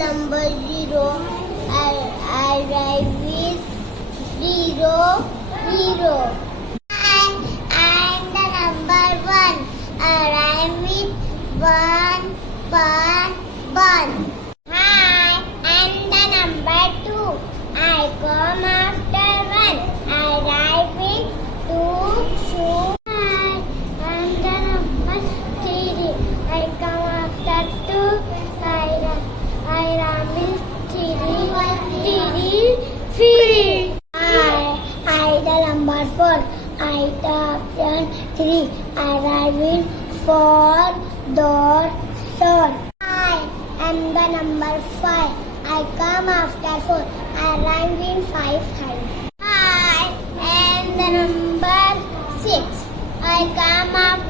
number 0. I arrive with 0, 0. I am the number 1. Arrive with 1, 1, 1. Hi, I am the number 2. I come after 1. I arrive with 2, 2. Hi, I am the number 3. I come after 2. I arrive with 3, 3. I the number 4. I the option 3. I arrive with 4, door, sword. I am the number 5. I come after 4. I arrive in 5, 5. I am the number 6. I come after